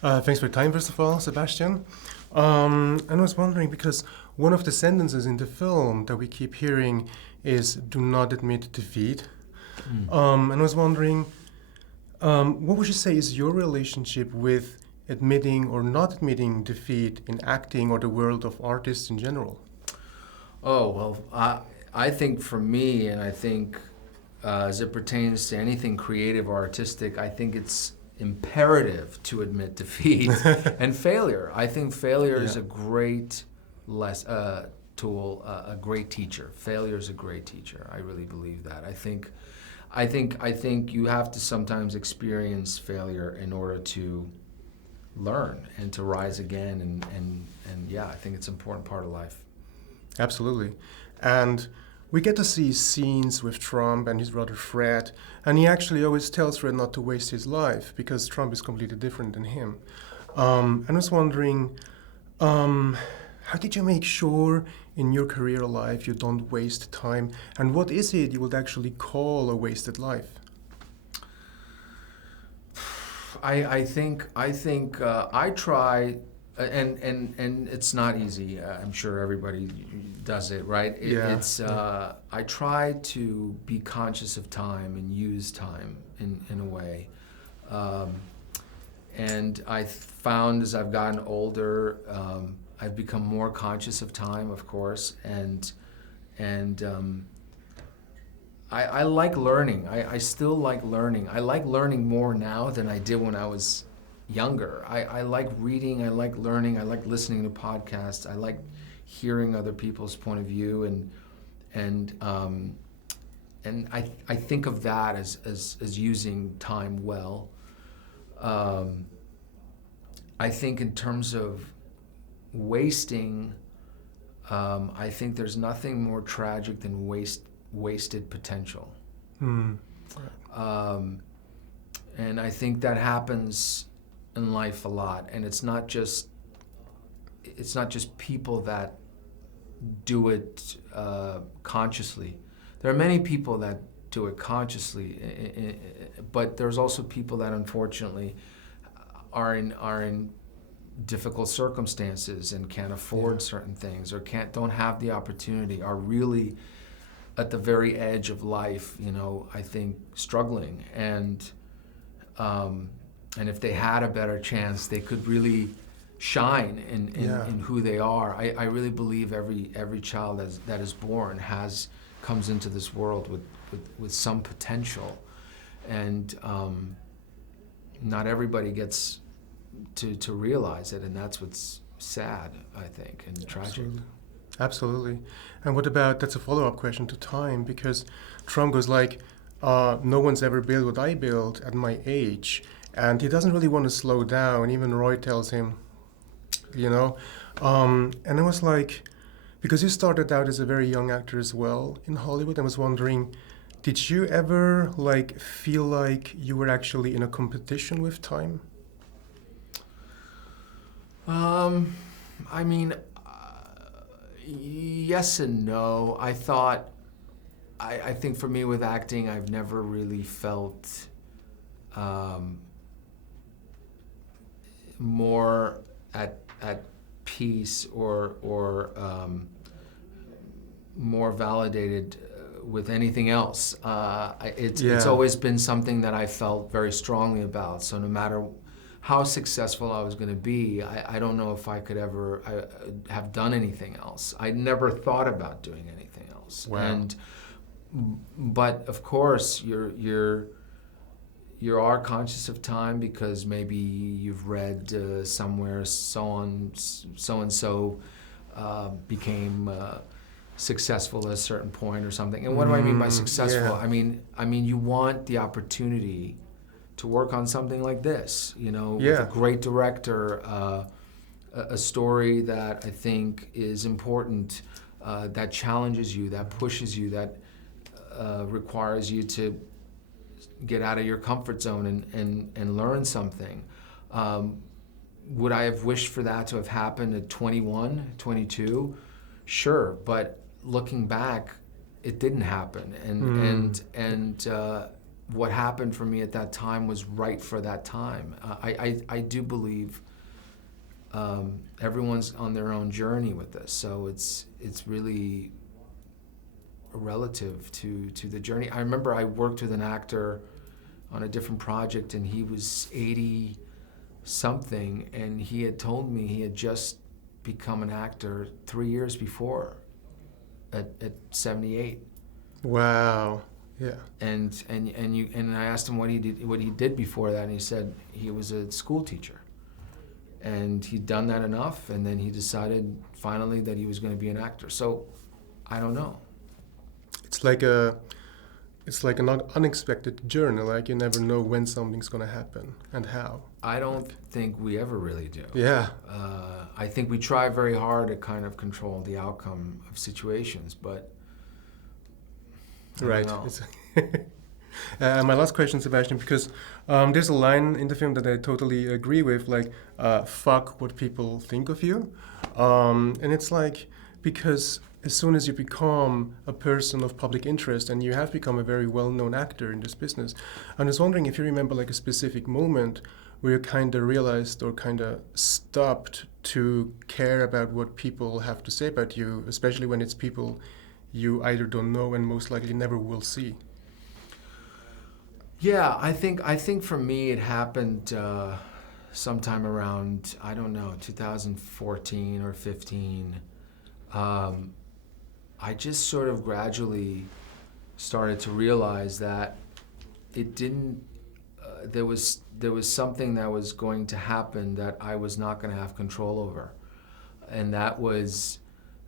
Thanks for your time, first of all, Sebastian. And I was wondering because one of the sentences in the film that we keep hearing is "Do not admit defeat." And I was wondering, what would you say is your relationship with admitting or not admitting defeat in acting or the world of artists in general? Oh, well, I think for me, and I think as it pertains to anything creative or artistic, I think it's imperative to admit defeat and failure. I think failure is a great tool, a great teacher. Failure is a great teacher. I really believe that. I think you have to sometimes experience failure in order to learn and to rise again. And yeah, I think it's an important part of life. Absolutely. And we get to see scenes with Trump and his brother Fred, and he actually always tells Fred not to waste his life because Trump is completely different than him. And I was wondering, how did you make sure in your career life you don't waste time, and what is it you would actually call a wasted life? I think I try, and it's not easy. I'm sure everybody does it, right? I try to be conscious of time and use time in a way. And I found as I've gotten older, I've become more conscious of time, of course, and I like learning. I still like learning. I like learning more now than I did when I was younger. I like reading. I like learning. I like listening to podcasts. I like hearing other people's point of view, and I think of that as using time well. I think in terms of wasting, I think there's nothing more tragic than wasted potential. And I think that happens in life a lot, and it's not just people that do it consciously. There are many people that do it consciously, but there's also people that unfortunately are in difficult circumstances and can't afford certain things, or don't have the opportunity, are really at the very edge of life, I think struggling, and if they had a better chance, they could really shine in who they are. I really believe every child that is born comes into this world with some potential, and not everybody gets to realize it, and that's what's sad, I think, and tragic. Absolutely. And what about, that's a follow-up question to time, because Trump goes like, no one's ever built what I built at my age, and he doesn't really want to slow down. Even Roy tells him, and I was like, because you started out as a very young actor as well in Hollywood, I was wondering, did you ever feel like you were actually in a competition with time? I mean, yes and no. I think for me with acting, I've never really felt more at peace or more validated with anything else. It's always been something that I felt very strongly about. So no matter how successful I was going to be, I don't know if I could ever have done anything else. I never thought about doing anything else. Wow. But of course, you are conscious of time because maybe you've read somewhere so and so became successful at a certain point or something. And what do I mean by successful? I mean you want the opportunity to work on something like this, with a great director, a story that I think is important, that challenges you, that pushes you, that requires you to get out of your comfort zone and learn something. Would I have wished for that to have happened at 21, 22? Sure, but looking back, it didn't happen, what happened for me at that time was right for that time. I do believe everyone's on their own journey with this, so it's really relative to the journey. I remember I worked with an actor on a different project, and he was 80 something, and he had told me he had just become an actor 3 years before, at 78. Wow. Yeah. And I asked him what he did before that, and he said he was a school teacher, and he'd done that enough, and then he decided finally that he was going to be an actor. So I don't know. It's like an unexpected journey. Like you never know when something's going to happen and how. I don't think we ever really do. Yeah. I think we try very hard to kind of control the outcome of situations, but right. My last question, Sebastian, because there's a line in the film that I totally agree with, like, fuck what people think of you. And it's like, because as soon as you become a person of public interest, and you have become a very well-known actor in this business, I was wondering if you remember like a specific moment where you kind of realized or kind of stopped to care about what people have to say about you, especially when it's people you either don't know and most likely never will see. Yeah, I think for me it happened sometime around, I don't know, 2014 or 15. I just sort of gradually started to realize that it didn't. There was something that was going to happen that I was not going to have control over, and that was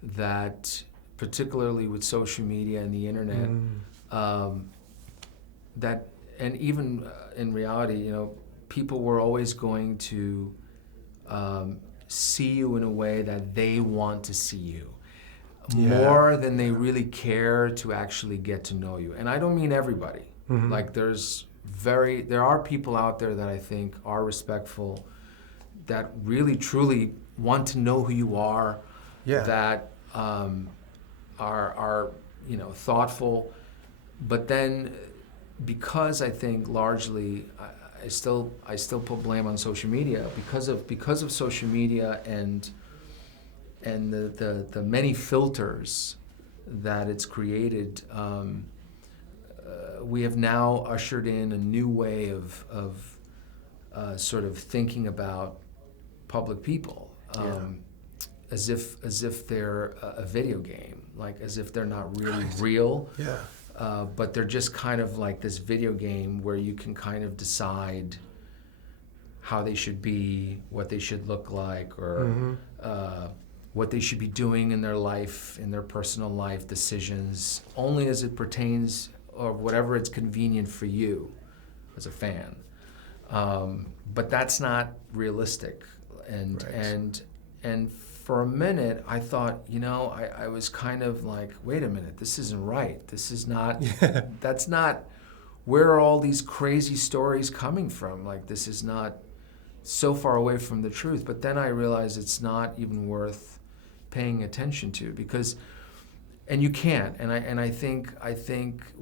that, particularly with social media and the internet, that, and even in reality, you know, people were always going to see you in a way that they want to see you, more than they really care to actually get to know you. And I don't mean everybody. Like there are people out there that I think are respectful, that really truly want to know who you are, that are you know, thoughtful. But then, because I think largely I still put blame on social media, because of social media and the many filters that it's created. We have now ushered in a new way of sort of thinking about public people, as if they're a video game, like as if they're not really real. But they're just kind of like this video game where you can kind of decide how they should be, what they should look like, or what they should be doing in their life, in their personal life decisions, only as it pertains, or whatever it's convenient for you as a fan. But that's not realistic. And for a minute, I thought, you know, I was kind of like, wait a minute, this isn't right. This is not, that's not, where are all these crazy stories coming from? Like, this is not so far away from the truth. But then I realized it's not even worth paying attention to, because, and you can't. And I think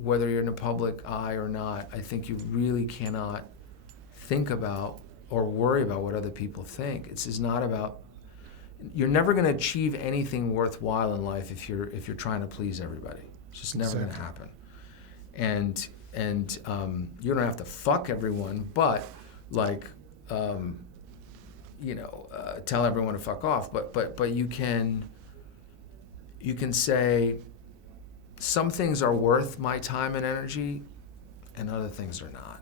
whether you're in a public eye or not, I think you really cannot think about or worry about what other people think. It's just not about. You're never going to achieve anything worthwhile in life if you're trying to please everybody. It's just never going to happen. And you don't have to fuck everyone, but like, you know, tell everyone to fuck off. But you can say some things are worth my time and energy, and other things are not.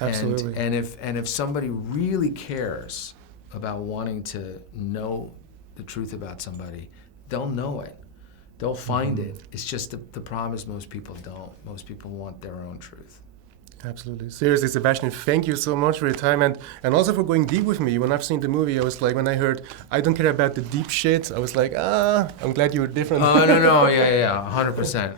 Absolutely. And if somebody really cares about wanting to know the truth about somebody, they'll know it. They'll find it. It's just the problem is most people don't. Most people want their own truth. Absolutely. Seriously, Sebastian, thank you so much for your time and also for going deep with me. When I've seen the movie, I was like, when I heard, I don't care about the deep shit, I was like, I'm glad you were different. Oh, no, yeah, 100%.